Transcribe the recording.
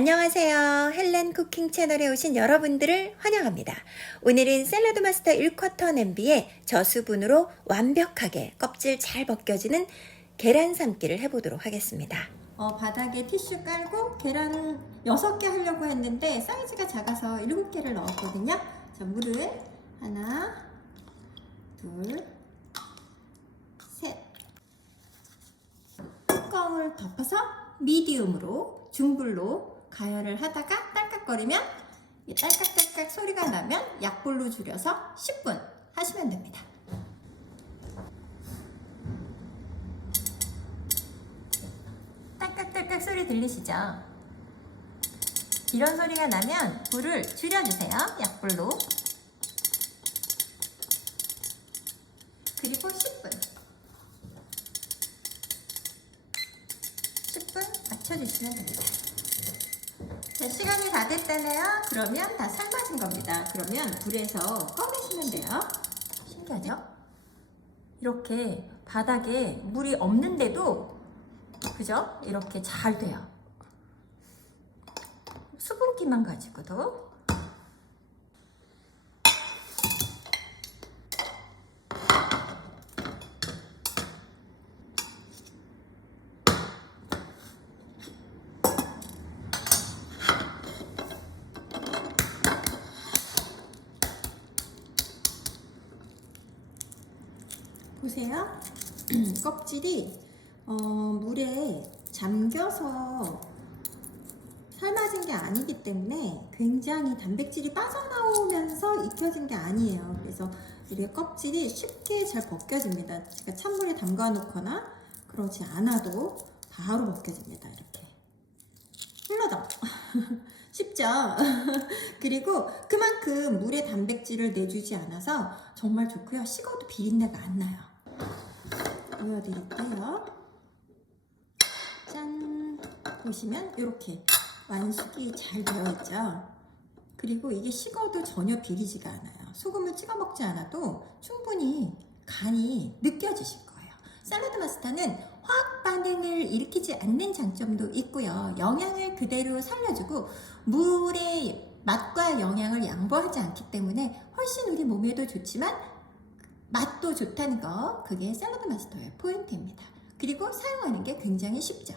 안녕하세요. 헬렌 쿠킹 채널에 오신 여러분들을 환영합니다. 오늘은 샐러드 마스터 1쿼터 냄비에 저수분으로 완벽하게 껍질 잘 벗겨지는 계란 삶기를 해보도록 하겠습니다. 어, 바닥에 티슈 깔고 계란 6개 하려고 했는데 사이즈가 작아서 7개를 넣었거든요. 자, 물을 하나, 둘, 셋. 뚜껑을 덮어서 미디움으로 중불로 가열을 하다가 딸깍거리면 이 딸깍딸깍 소리가 나면 약불로 줄여서 10분 하시면 됩니다. 딸깍딸깍 소리 들리시죠? 이런 소리가 나면 불을 줄여주세요. 약불로. 그리고 10분. 10분 맞춰주시면 됩니다. 자, 시간이 다 됐다네요. 그러면 다 삶아진 겁니다. 그러면 불에서 꺼내시면 돼요. 신기하죠? 이렇게 바닥에 물이 없는데도 그죠? 이렇게 잘 돼요. 수분기만 가지고도 보세요. 껍질이 어, 물에 잠겨서 삶아진 게 아니기 때문에 굉장히 단백질이 빠져나오면서 익혀진 게 아니에요. 그래서 우리의 껍질이 쉽게 잘 벗겨집니다. 제가 찬물에 담가 놓거나 그러지 않아도 바로 벗겨집니다. 이렇게. 흘러져. 쉽죠? 그리고 그만큼 물의 단백질을 내주지 않아서 정말 좋고요. 식어도 비린내가 안 나요. 보여드릴게요. 짠! 보시면 이렇게 완숙이 잘 되어 있죠. 그리고 이게 식어도 전혀 비리지가 않아요. 소금을 찍어 먹지 않아도 충분히 간이 느껴지실 거예요. 샐러드 마스터는 화학 반응을 일으키지 않는 장점도 있고요. 영양을 그대로 살려주고 물의 맛과 영양을 양보하지 않기 때문에 훨씬 우리 몸에도 좋지만 맛도 좋다는 거 그게 샐러드 마스터의 포인트입니다. 그리고 사용하는 게 굉장히 쉽죠.